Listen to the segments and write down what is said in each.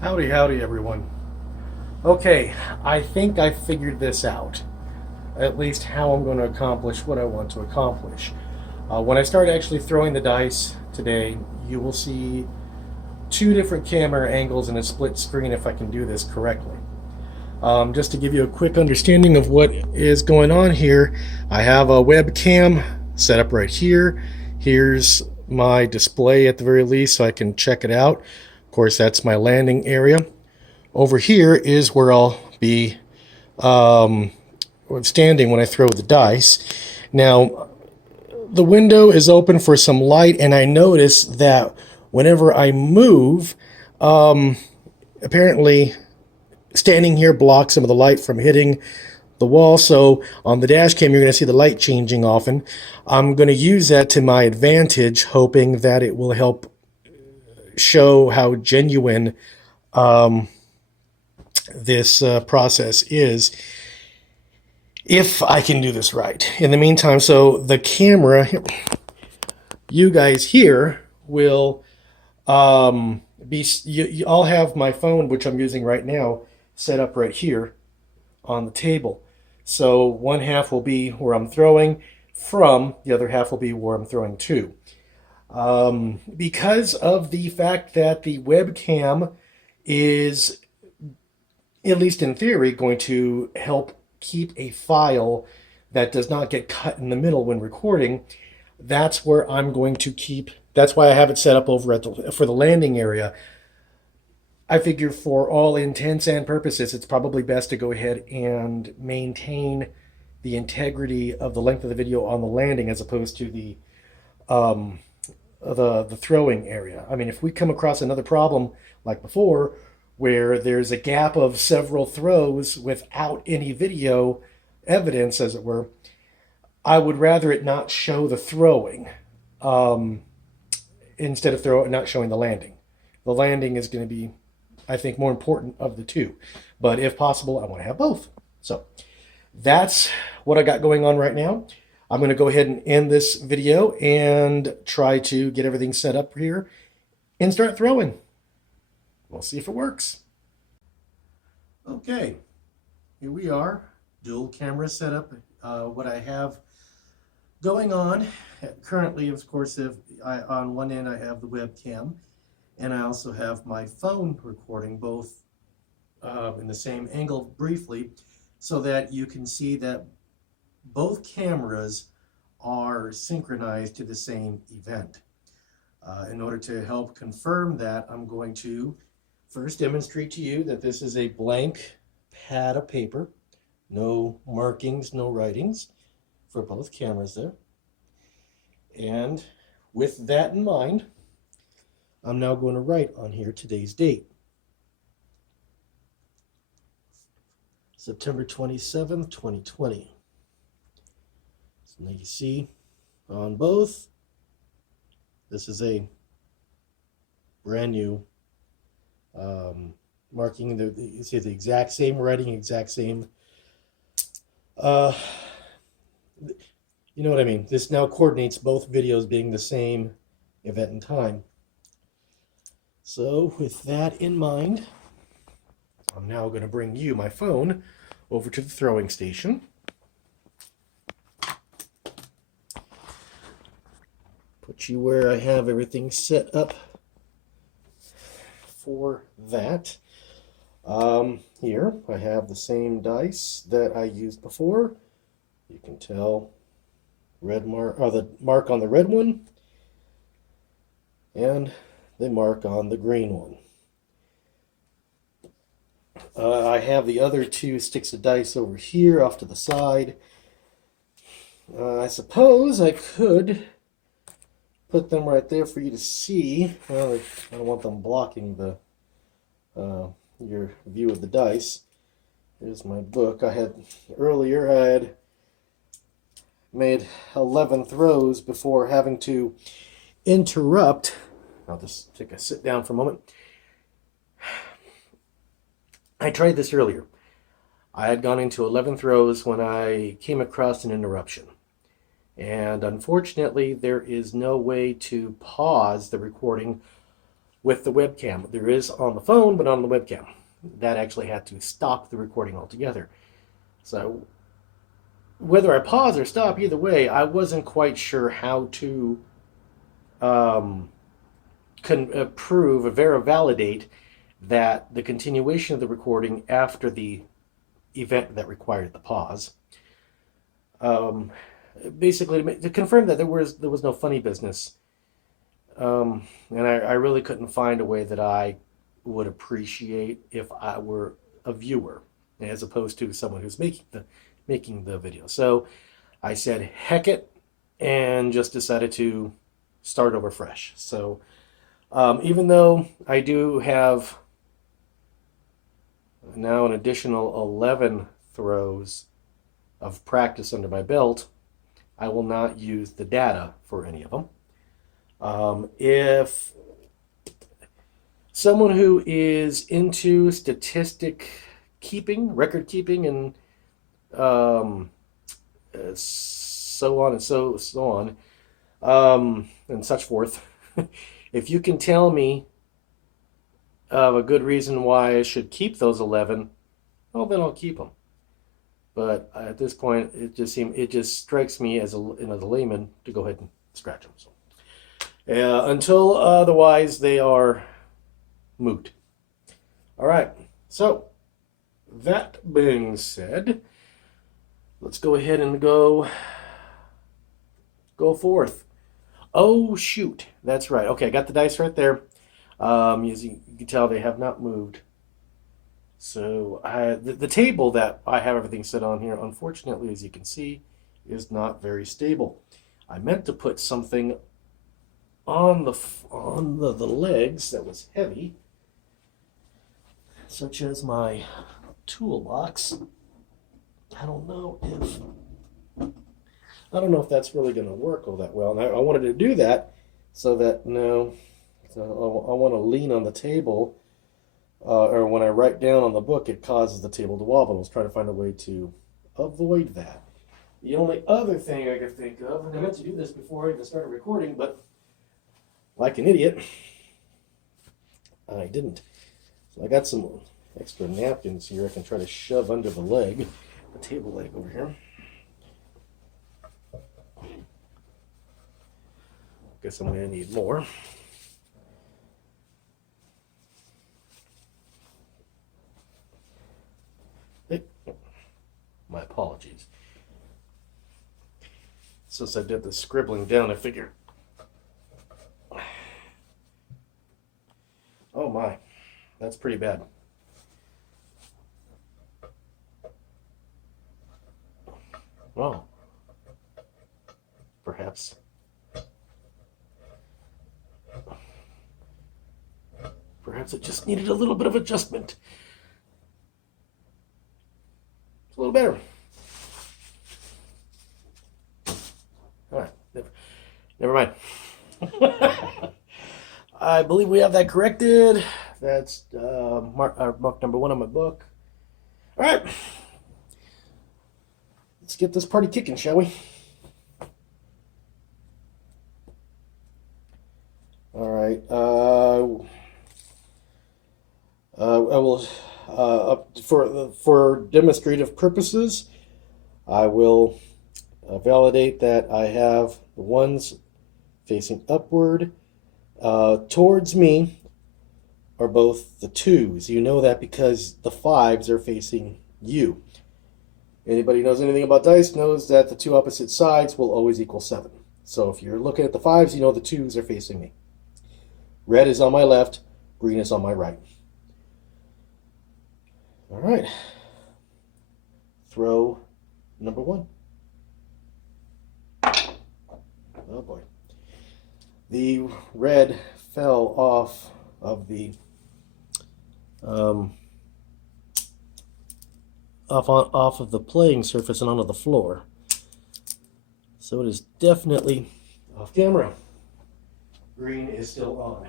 Howdy, howdy, everyone. Okay, I think I figured this out. At least how I'm going to accomplish what I want to accomplish. When I start actually throwing the dice today, you will see two different camera angles and a split screen if I can do this correctly. Just to give you a quick understanding of what is going on here, I have a webcam set up right here. Here's my display at the very least so I can check it out. Of course, that's my landing area. Over here is where I'll be standing when I throw the dice. Now, the window is open for some light, and I notice that whenever I move, apparently standing here blocks some of the light from hitting the wall. So on the dash cam, you're going to see the light changing often. I'm going to use that to my advantage, hoping that it will help show how genuine this process is, if I can do this right. In the meantime, so the camera, you guys here will I'll have my phone, which I'm using right now, set up right here on the table. So one half will be where I'm throwing from, the other half will be where I'm throwing to. Because of the fact that the webcam is, at least in theory, going to help keep a file that does not get cut in the middle when recording, that's where I'm going to keep. That's why I have it set up over at for the landing area. I figure for all intents and purposes, it's probably best to go ahead and maintain the integrity of the length of the video on the landing as opposed to the throwing area. I mean, if we come across another problem like before, where there's a gap of several throws without any video evidence, as it were, I would rather it not show the throwing instead of not showing the landing. The landing is going to be, I think, more important of the two. But if possible, I want to have both. So that's what I got going on right now. I'm going to go ahead and end this video and try to get everything set up here and start throwing. We'll see if it works. Okay, here we are. Dual camera setup. What I have going on currently, of course, on one end I have the webcam, and I also have my phone recording, both in the same angle briefly, so that you can see that both cameras are synchronized to the same event. In order to help confirm that, I'm going to first demonstrate to you that this is a blank pad of paper. No markings, no writings for both cameras there. And with that in mind, I'm now going to write on here today's date. September 27th, 2020. So now you see on both, this is a brand new marking. You see the exact same writing, exact same, you know what I mean. This now coordinates both videos being the same event and time. So with that in mind, I'm now going to bring you, my phone, over to the throwing station. Put you where I have everything set up for that. Here I have the same dice that I used before. You can tell red mark, or the mark on the red one, and the mark on the green one. I have the other two sticks of dice over here off to the side. I suppose I could put them right there for you to see. Well, I don't want them blocking the your view of the dice. Here's my book. I had made 11 throws before having to interrupt. I'll just take a sit down for a moment. I tried this earlier. I had gone into 11 throws when I came across an interruption. And unfortunately, there is no way to pause the recording with the webcam. There is on the phone, but not on the webcam. That actually had to stop the recording altogether. So whether I pause or stop, either way, I wasn't quite sure how to prove or validate that the continuation of the recording after the event that required the pause. Basically, to confirm that there was no funny business, and I really couldn't find a way that I would appreciate if I were a viewer, as opposed to someone who's making the video. So I said, heck it, and just decided to start over fresh. So even though I do have now an additional 11 throws of practice under my belt, I will not use the data for any of them. If someone who is into statistic keeping, record keeping, and so on and so on, and such forth, if you can tell me of a good reason why I should keep those 11, well, then I'll keep them. But at this point, it just strikes me as the layman to go ahead and scratch them. So, until otherwise, they are moot. All right. So that being said, let's go ahead and go forth. Oh shoot, that's right. Okay, I got the dice right there. As you can tell, they have not moved. So the table that I have everything set on here, unfortunately, as you can see, is not very stable. I meant to put something on the legs that was heavy, such as my toolbox. I don't know if that's really going to work all that well. And I wanted to do that so that I want to lean on the table. Or when I write down on the book, it causes the table to wobble. I was trying to find a way to avoid that. The only other thing I could think of, and I meant to do this before I even started recording, but like an idiot, I didn't. So I got some extra napkins here I can try to shove under the leg, the table leg over here. Guess I'm going to need more. My apologies. Since I did the scribbling down, I figured. Oh my, that's pretty bad. Well, perhaps. Perhaps it just needed a little bit of adjustment. A little better. All right, never mind. I believe we have that corrected. That's mark number 1 on my book. All right, let's get this party kicking, shall we? All right. I will. For demonstrative purposes, I will validate that I have the ones facing upward towards me are both the 2s. You know that because the 5s are facing you. Anybody who knows anything about dice knows that the 2 opposite sides will always equal 7. So if you're looking at the 5s, you know the 2s are facing me. Red is on my left, green is on my right. All right. Throw number 1. Oh boy. The red fell off of the off of the playing surface and onto the floor. So it is definitely off camera. Green is still on.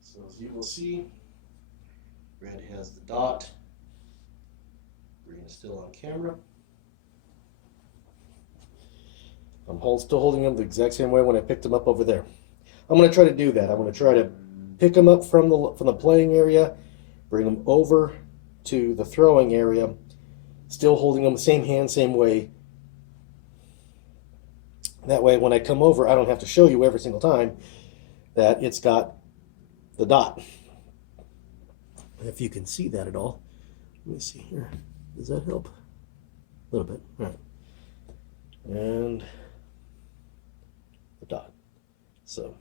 So as you will see, red has the dot. Green is still on camera. I'm still holding them the exact same way when I picked them up over there. I'm going to try to do that. I'm going to try to pick them up from the playing area, bring them over to the throwing area, still holding them the same hand, same way. That way, when I come over, I don't have to show you every single time that it's got the dot. If you can see that at all. Let me see here. Does that help? A little bit. All right. And the dot. So.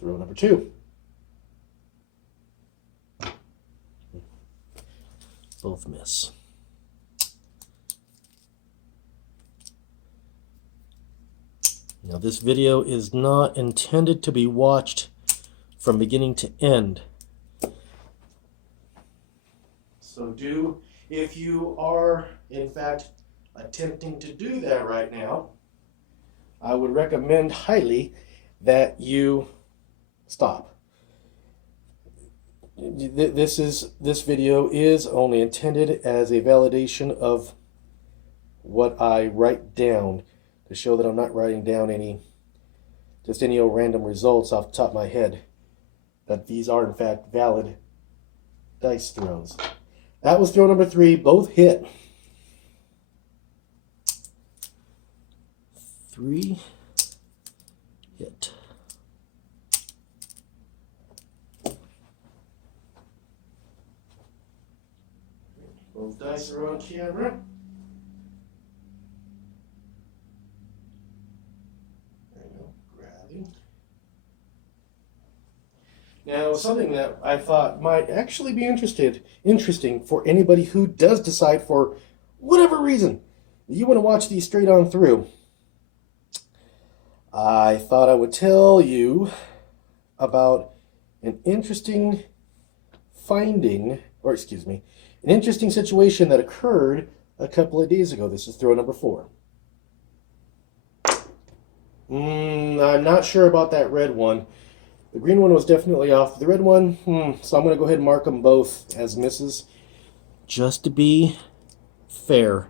Throw number 2. Both miss. Now this video is not intended to be watched from beginning to end. So if you are in fact attempting to do that right now, I would recommend highly that you stop. This video is only intended as a validation of what I write down, to show that I'm not writing down any old random results off the top of my head, that these are in fact valid dice throws. That was throw number 3, both hit. 3 hit. Both dice are on camera. There you go, grabbing. Now, something that I thought might actually be interesting for anybody who does decide, for whatever reason, you want to watch these straight on through. I thought I would tell you about an interesting finding, or excuse me, an interesting situation that occurred a couple of days ago. This is throw number 4. I'm not sure about that red one. The green one was definitely off. The red one, so I'm going to go ahead and mark them both as misses, just to be fair.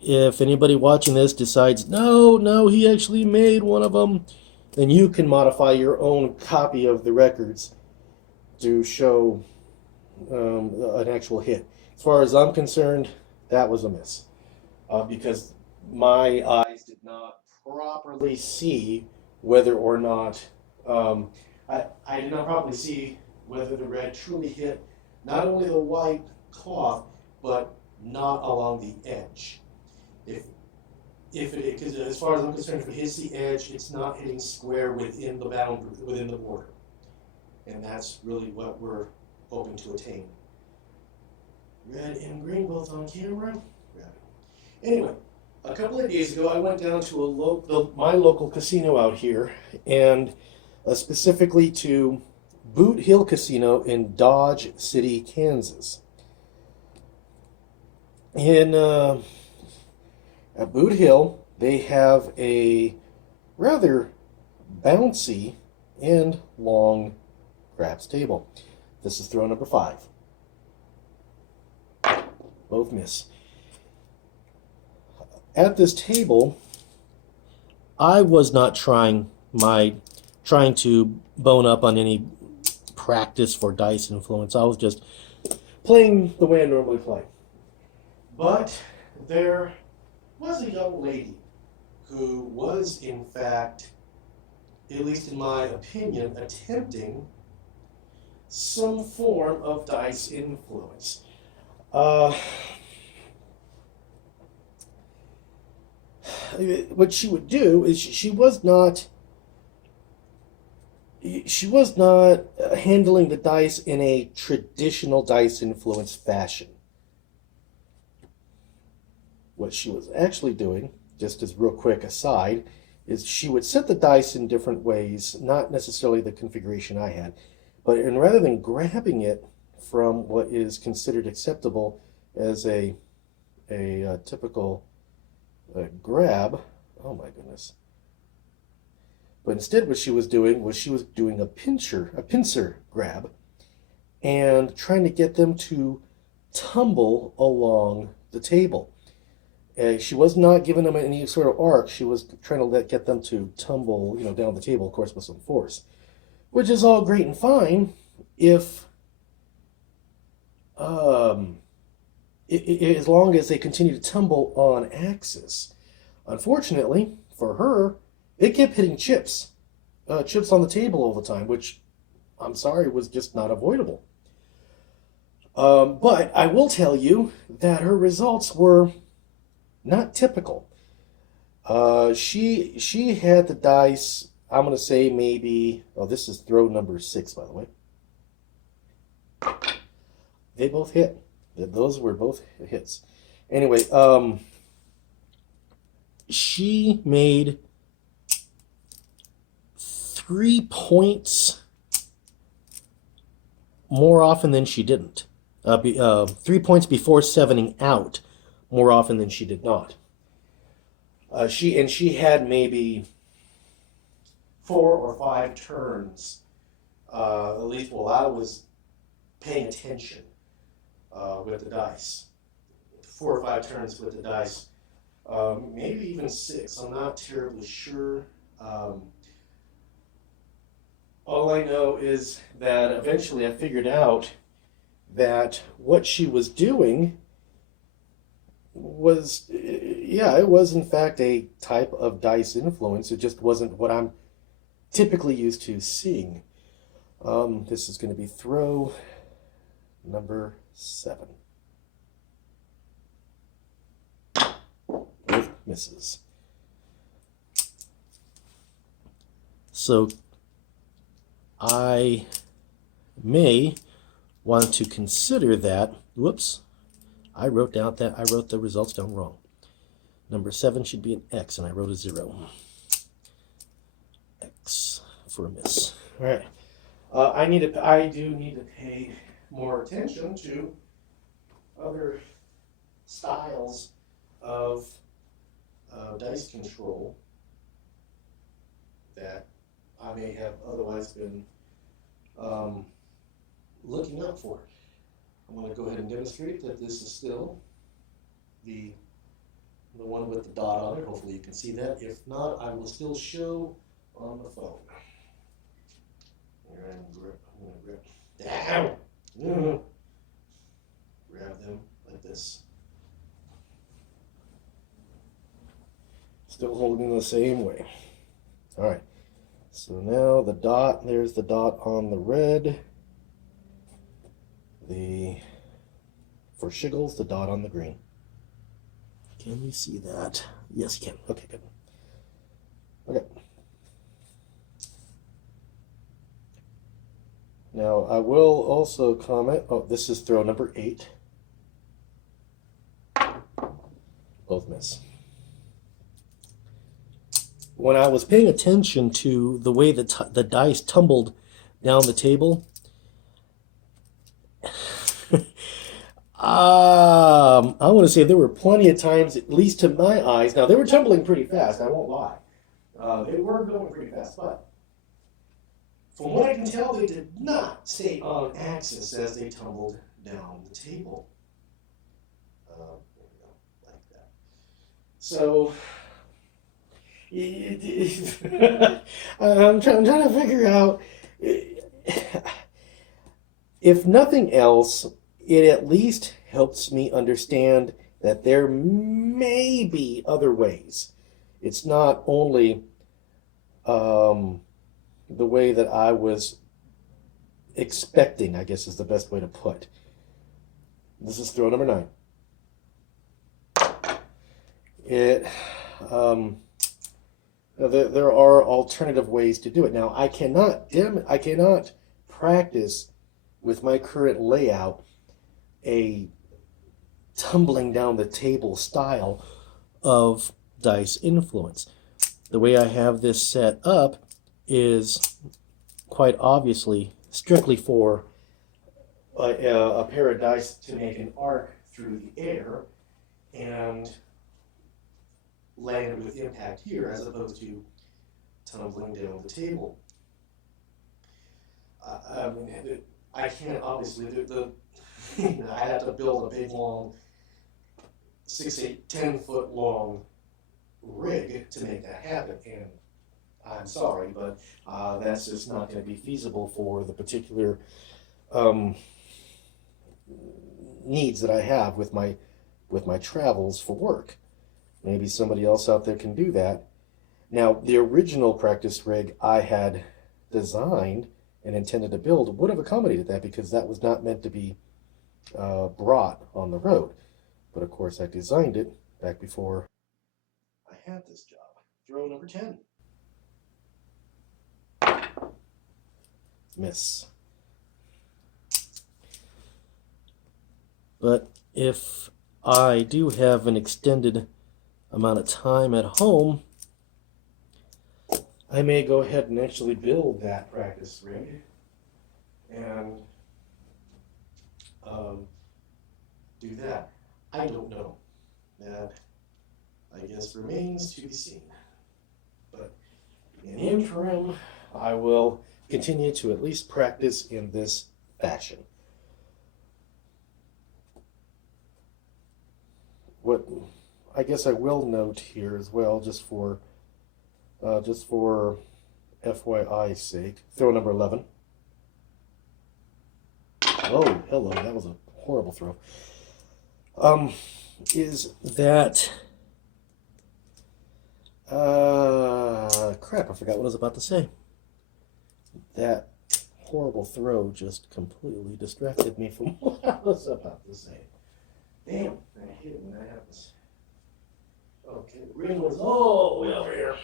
If anybody watching this decides, no, he actually made one of them, then you can modify your own copy of the records to show an actual hit. As far as I'm concerned, that was a miss, because my eyes did not properly see whether or not I did not properly see whether the red truly hit not only the white cloth, but not along the edge. Because as far as I'm concerned, if it hits the edge, it's not hitting square within the boundary, within the border, and that's really what we're hoping to attain. Red and green both on camera. Anyway, a couple of days ago, I went down to my local casino out here, and specifically to Boot Hill Casino in Dodge City, Kansas. At Boot Hill, they have a rather bouncy and long craps table. This is throw number 5. Both miss. At this table, I was not trying to bone up on any practice for dice influence. I was just playing the way I normally play. But there was a young lady who was, in fact, at least in my opinion, attempting some form of dice influence. What she would do is she was not handling the dice in a traditional dice influence fashion. What she was actually doing, just as real quick aside, is she would set the dice in different ways, not necessarily the configuration I had, but rather than grabbing it from what is considered acceptable as a typical grab, oh my goodness, But instead what she was doing a pincer grab, and trying to get them to tumble along the table. She was not giving them any sort of arc. She was trying to get them to tumble, down the table, of course, with some force, which is all great and fine if, as long as they continue to tumble on axis. Unfortunately for her, they kept hitting chips on the table all the time, which I'm sorry was just not avoidable. But I will tell you that her results were not typical. She had the dice, I'm going to say maybe, this is throw number 6, by the way. They both hit. Those were both hits. Anyway, she made 3 points more often than she didn't. 3 points before 7ing out more often than she did not. She had maybe 4 or 5 turns, at least while I was paying attention with the dice. 4 or 5 turns with the dice, maybe even 6. I'm not terribly sure. All I know is that eventually I figured out that what she was doing was, it was in fact a type of dice influence. It just wasn't what I'm typically used to seeing. This is going to be throw number 7. Both misses. So I may want to consider that. Whoops. I wrote the results down wrong. Number 7 should be an X, and I wrote a 0. X for a miss. All right. I do need to pay more attention to other styles of dice control that I may have otherwise been looking up for. I'm going to go ahead and demonstrate that this is still the one with the dot on it. Hopefully you can see that. If not, I will still show on the phone. Here, I'm going to grip down. Grab them like this. Still holding the same way. All right. So now the dot, there's the dot on the red. For shiggles, the dot on the green. Can we see that? Yes, you can. Okay, good. Okay. Now, I will also comment, this is throw number 8. Both miss. When I was paying attention to the way the dice tumbled down the table, I want to say there were plenty of times, at least to my eyes. Now, they were tumbling pretty fast, I won't lie. They were going pretty fast, but from what I can tell, they did not stay on axis as they tumbled down the table. There we go, like that. So, I'm trying to figure out, if nothing else, it at least helps me understand that there may be other ways. It's not only the way that I was expecting, I guess is the best way to put. This is throw number 9. There are alternative ways to do it. Now, I cannot practice with my current layout a tumbling down the table style of dice influence. The way I have this set up is quite obviously strictly for a pair of dice to make an arc through the air and land with impact here, as opposed to tumbling down the table. I mean, I can't obviously I had to build a big long 6, 8, 10-foot long rig to make that happen, and I'm sorry, but that's just not going to be feasible for the particular um, needs that I have with my travels for work. Maybe somebody else out there can do that. Now, the original practice rig I had designed and intended to build would have accommodated that because that was not meant to be brought on the road. But of course, I designed it back before I had this job. Throw number 10. Miss. But if I do have an extended amount of time at home, I may go ahead and actually build that practice rig and do that. I don't know. That, I guess, remains to be seen. But in the interim, I will continue to at least practice in this fashion. What I guess I will note here as well, just for FYI's sake, throw number 11. Oh, hello, that was a horrible throw. Is that crap, I forgot what I was about to say. That horrible throw just completely distracted me from what I was about to say. Damn, I hate it when that happens. Okay, the ring was all the way over here.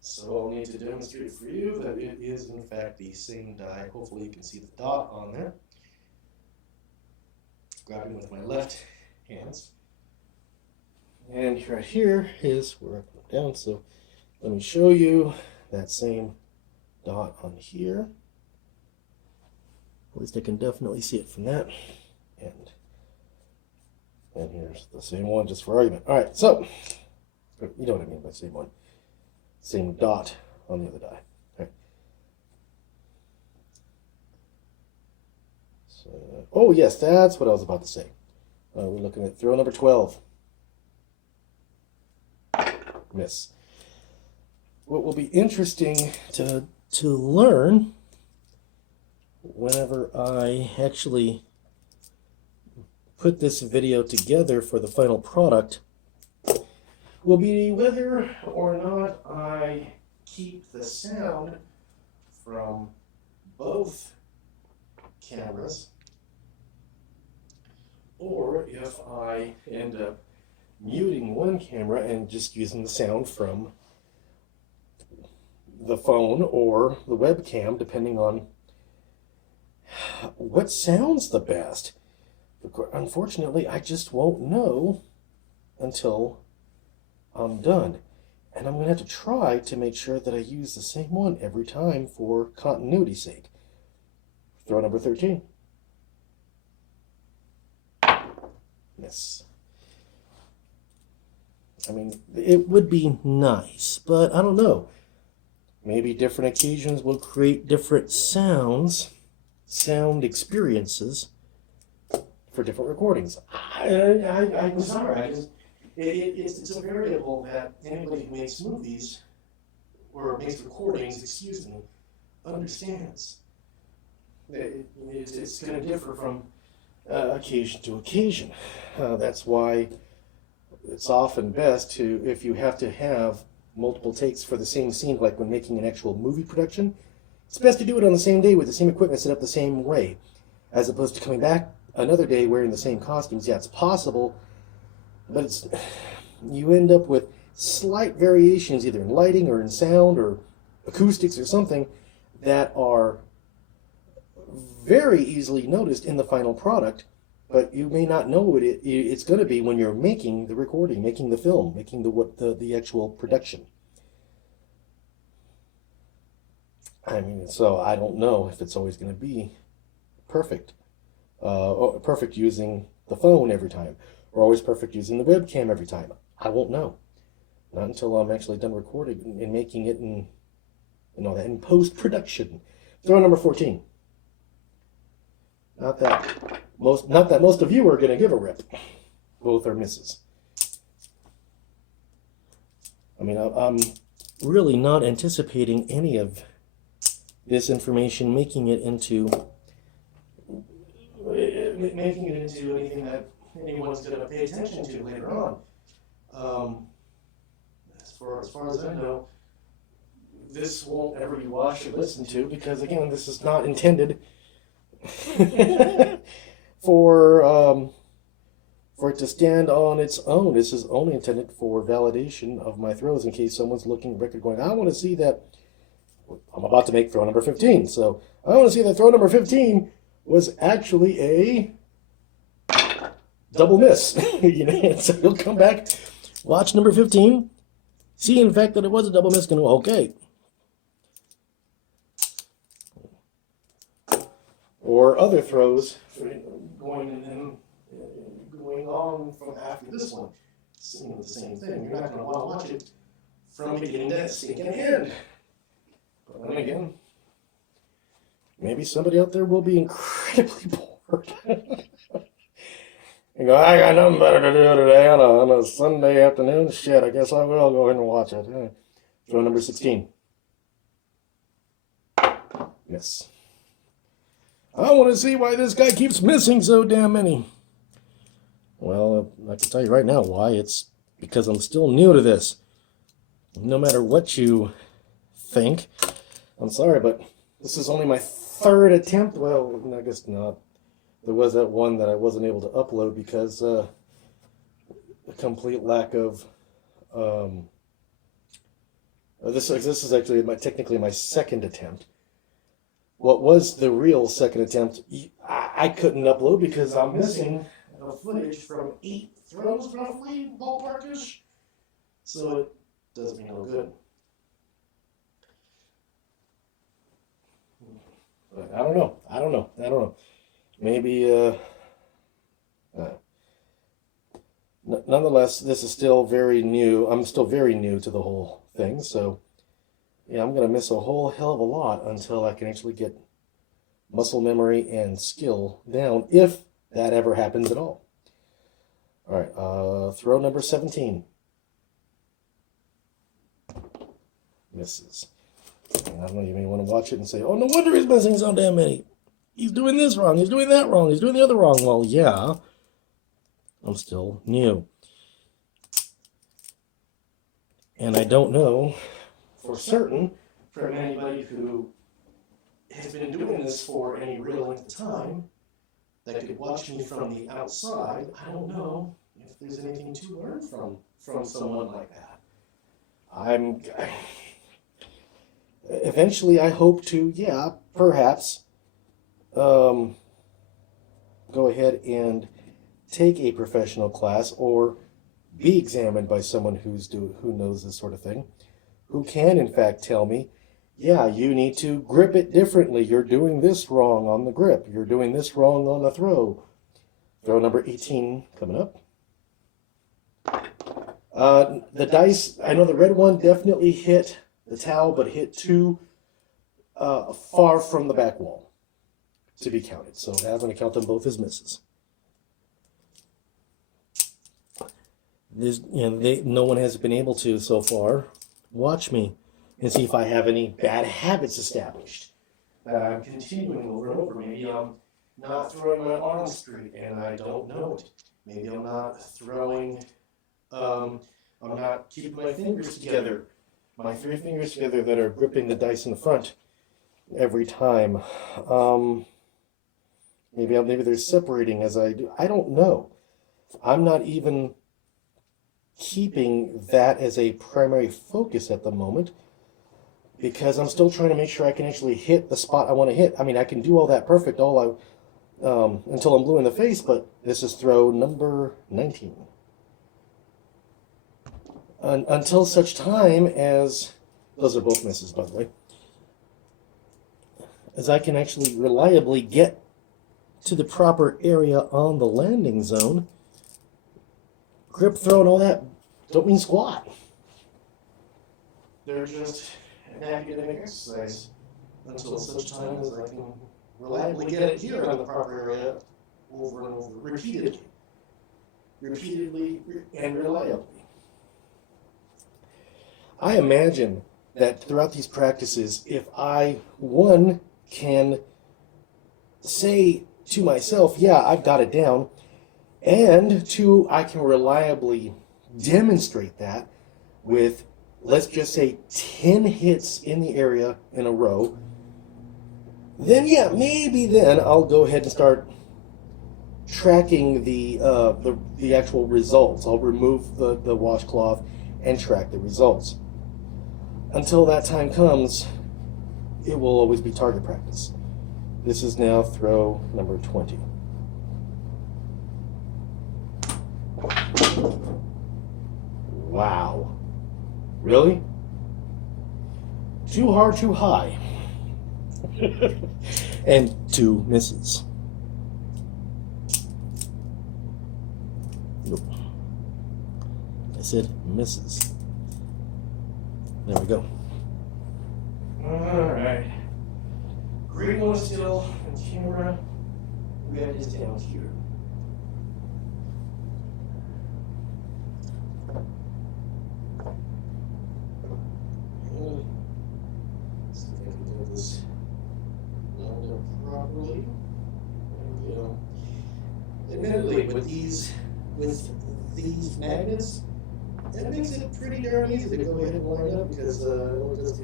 So I'll need to demonstrate for you that it is in fact the same die. Hopefully you can see the dot on there. Grabbing with my left hands. And right here is where I put it down. So let me show you that same dot on here. At least I can definitely see it from that. And here's the same one, just for argument. All right, so you know what I mean by same one. Same dot on the other die. All right. So, oh yes, that's what I was about to say. We're looking at throw number 12. Miss. What will be interesting to learn whenever I actually put this video together for the final product will be whether or not I keep the sound from both cameras, or if I end up muting one camera and just using the sound from the phone or the webcam, depending on what sounds the best. Unfortunately, I just won't know until I'm done. And I'm going to have to try to make sure that I use the same one every time for continuity's sake. Throw number 13. Miss. I mean, it would be nice, but I don't know. Maybe different occasions will create different sound experiences for different recordings. I'm sorry, it's a variable that anybody who makes movies or makes recordings, excuse me, understands. It's going to differ from occasion to occasion. That's why it's often best to, if you have to have multiple takes for the same scene, like when making an actual movie production, it's best to do it on the same day with the same equipment set up the same way, as opposed to coming back another day wearing the same costumes. Yeah, it's possible, but you end up with slight variations either in lighting or in sound or acoustics or something that are very easily noticed in the final product, but you may not know what it's going to be when you're making the recording, making the film, making the actual production. I mean, so I don't know if it's always going to be perfect. Perfect using the phone every time, or always perfect using the webcam every time. I won't know. Not until I'm actually done recording and making it and all that in post-production. Throw number 14. Not that most of you are going to give a rip. Both are misses. I mean, I'm really not anticipating any of this information making it into anything that anyone's going to pay attention to later on. As far as I know, this won't ever be watched or listened to because, again, this is not intended for it to stand on its own. This is only intended for validation of my throws in case someone's looking at the record going, I want to see that. I'm about to make throw number 15, so I want to see that throw number 15 was actually a double miss. So you'll come back, watch number 15, see in fact that it was a double miss, and go, okay. Or other throws going on from after this one, seeing the same thing. You're not going to want to watch it from beginning to sinking end. But then again, maybe somebody out there will be incredibly bored. You go, I got nothing better to do today on a Sunday afternoon. Shit, I guess I will go ahead and watch it. Throw number 16. Miss. I want to see why this guy keeps missing so damn many. Well, I can tell you right now why. It's because I'm still new to this. No matter what you think, I'm sorry, but this is only my third attempt. Well, I guess not. There was that one that I wasn't able to upload because a complete lack of. This is actually technically my second attempt. What was the real second attempt, I couldn't upload because I'm missing footage from 8 throws, roughly, ballparkish. So it does me no good. But I don't know. Maybe, nonetheless, this is still very new. I'm still very new to the whole thing, so yeah, I'm going to miss a whole hell of a lot until I can actually get muscle memory and skill down, if that ever happens at all. All right, throw number 17. Misses. I don't know, you may want to watch it and say, oh, no wonder he's missing so damn many. He's doing this wrong, he's doing that wrong, he's doing the other wrong. Well, yeah, I'm still new. And I don't know for certain from anybody who has been doing this for any real length of time that could watch me from the outside. I don't know if there's anything to learn from someone like that. Eventually I hope to, perhaps go ahead and take a professional class or be examined by someone who knows this sort of thing, who can in fact tell me, yeah, you need to grip it differently. You're doing this wrong on the grip. You're doing this wrong on the throw. Throw number 18 coming up. The dice, I know the red one definitely hit the towel, but hit too far from the back wall to be counted. So I'm going to count them both as misses. No one has been able to so far watch me and see if I have any bad habits established that I'm continuing over and over. Maybe I'm not throwing my arms straight and I don't know it. Maybe I'm not throwing, I'm not keeping my fingers together, my 3 fingers together that are gripping the dice in the front every time. Maybe they're separating as I do. I don't know. I'm not even keeping that as a primary focus at the moment because I'm still trying to make sure I can actually hit the spot I want to hit. I mean, I can do all that perfect until I'm blue in the face, but this is throw number 19. Until such time as, those are both misses, by the way, as I can actually reliably get to the proper area on the landing zone. Grip, throw, and all that don't mean squat. they're just an academic exercise until such time as I can reliably get it here in the proper area over and over, repeatedly and reliably. I imagine that throughout these practices, if I, one, can say to myself, yeah, I've got it down, and two, I can reliably demonstrate that with, let's just say, 10 hits in the area in a row, then yeah, maybe then I'll go ahead and start tracking the actual results. I'll remove the washcloth and track the results. Until that time comes, it will always be target practice. This is now throw number 20. Wow. Really? Too hard, too high. And 2 misses. Nope. I said misses. There we go. Alright. Green one still on camera. We have this down here. See if I can get this lined up properly. There we go. Admittedly, with these magnets, it makes it pretty darn easy to go ahead and line up because it just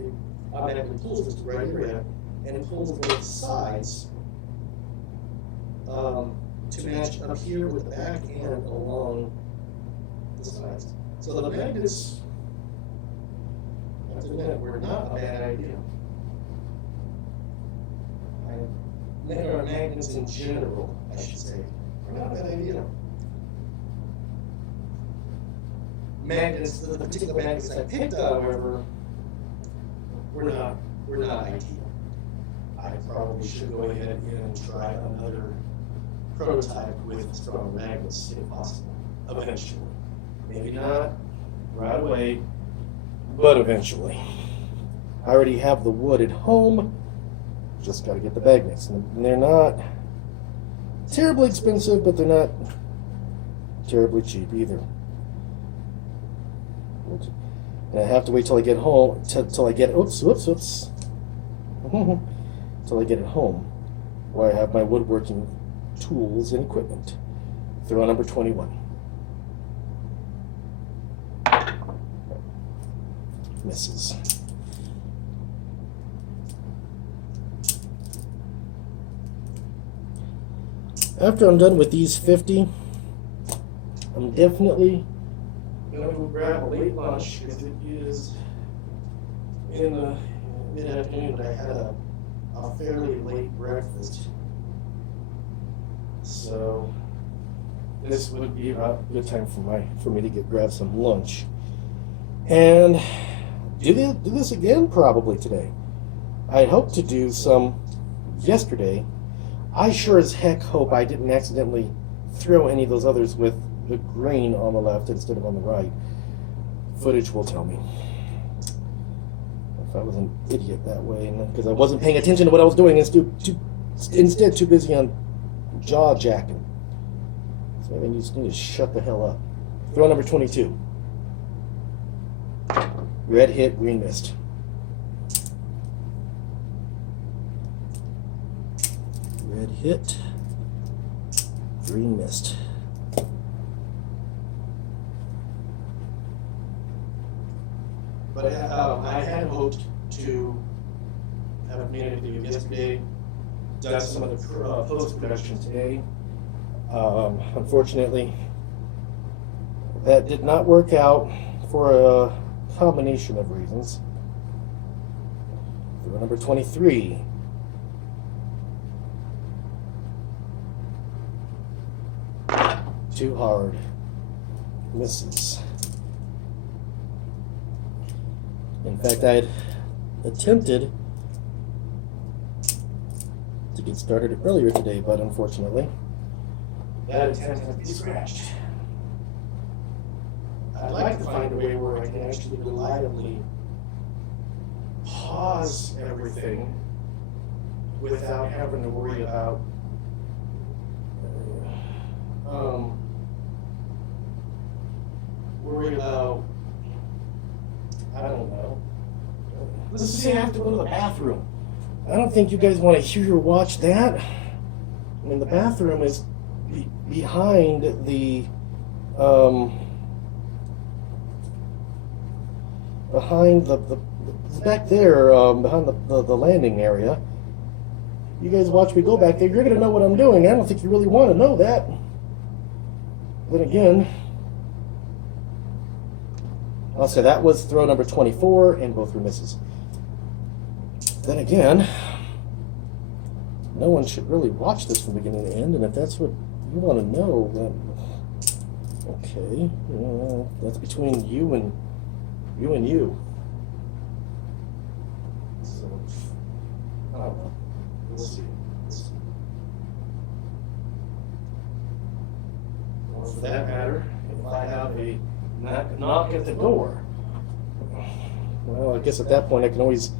automatically pulls this to the right area and it pulls both sides to match up here with the back and along the sides. So the magnets, I have to admit, were not a bad idea. Magnets in general, I should say, are not a bad idea. Magnets, the particular magnets I picked, however, were not ideal. I probably should go ahead and try another prototype with strong magnets if possible, eventually. Maybe not right away, but eventually. I already have the wood at home, just got to get the magnets. And they're not terribly expensive, but they're not terribly cheap either. And I have to wait till I get home, till I get, till I get it home, where I have my woodworking tools and equipment. Throw number 21. Misses. After I'm done with these 50, I'm definitely going to grab a late lunch because it is in the mid-afternoon, but I had a fairly late breakfast. So this would be about a good time for me to grab some lunch. And do this again probably today. I had hoped to do some yesterday. I sure as heck hope I didn't accidentally throw any of those others with the grain on the left instead of on the right. Footage will tell me if I was an idiot that way, because I wasn't paying attention to what I was doing, instead too busy on jaw jacking. So maybe you just need to shut the hell up. Throw number 22. Red hit, green missed. Red hit, green missed. But I had hoped to have made a video yesterday, done some of the post-production today. Unfortunately, that did not work out for a combination of reasons. Throw number 23. Too hard. Misses. In fact, I had attempted to get started earlier today, but unfortunately, that attempt has to be scratched. I'd like to find a way where I can actually reliably pause everything without having to worry about I don't know. Let's say I have to go to the bathroom. I don't think you guys want to hear or watch that. I mean, the bathroom is behind the back there, behind the landing area. You guys watch me go back there, you're going to know what I'm doing. I don't think you really want to know that. Then again, I'll say that was throw number 24, and both were misses. Then again, no one should really watch this from beginning to end, and if that's what you want to know, then okay, that's between you and you. So, I don't know. We'll see. Or for that matter, if I have a knock at the door, well, I guess at that point I can always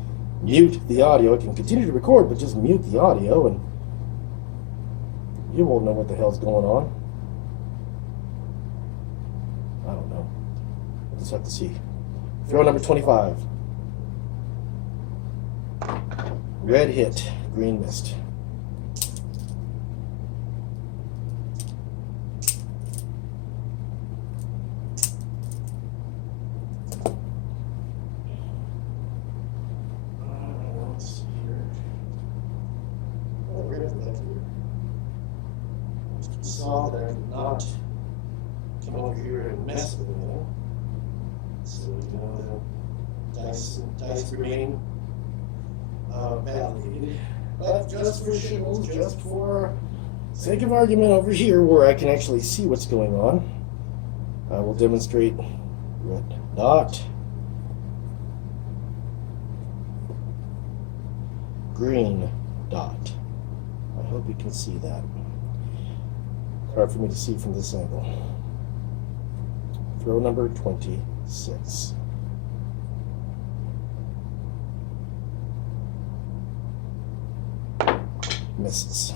mute the audio. I can continue to record, but just mute the audio, and you won't know what the hell's going on. I don't know. We'll just have to see. Throw number 25. Red hit, green missed. Saw that I did not come over here and mess with anything. So, the dice remain validated. But just for shittles, just for sake of argument over here where I can actually see what's going on, I will demonstrate red dot, green dot. I hope you can see that. Hard for me to see from this angle. Throw number 26. Misses.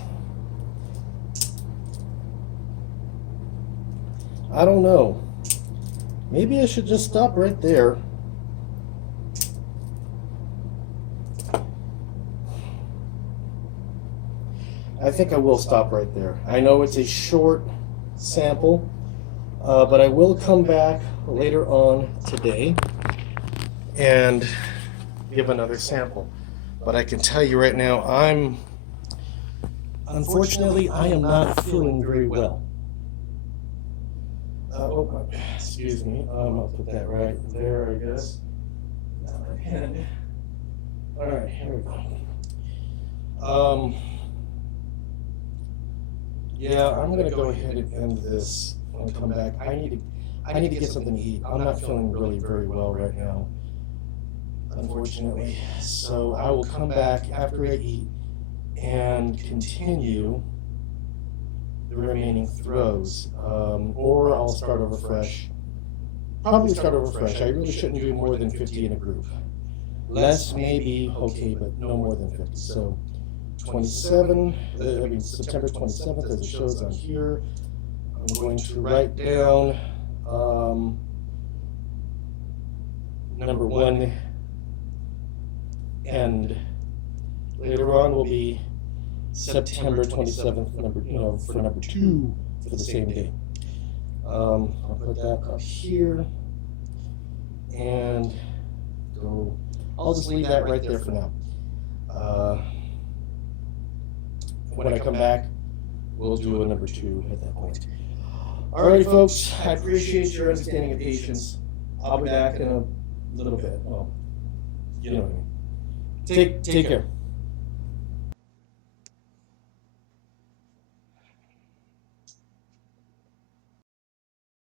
I don't know. Maybe I should just stop right there. I think I will stop right there. I know it's a short sample, but I will come back later on today and give another sample. But I can tell you right now, unfortunately, I am not feeling very well. Excuse me. I'll put that right there, I guess. All right, here we go. Yeah, I'm gonna go ahead and end this and come back. I need to get something to eat. I'm not feeling really very well right now, unfortunately. So I will come back after I eat and continue the remaining throws, or I'll start over fresh. Probably start over fresh. I really shouldn't do more than 50 in a group. Less maybe okay, but no more than 50. So 27, September 27th, as it shows on here. I'm going to write down number 1, and later on will be September 27th, for number 2 for the same day. I'll put that up here and go. I'll just leave that right there for now. When I come back, we'll do a number 2 at that point. Alrighty, folks, I appreciate your understanding and patience. I'll be back in a little bit. Well, you know what I mean. Take care.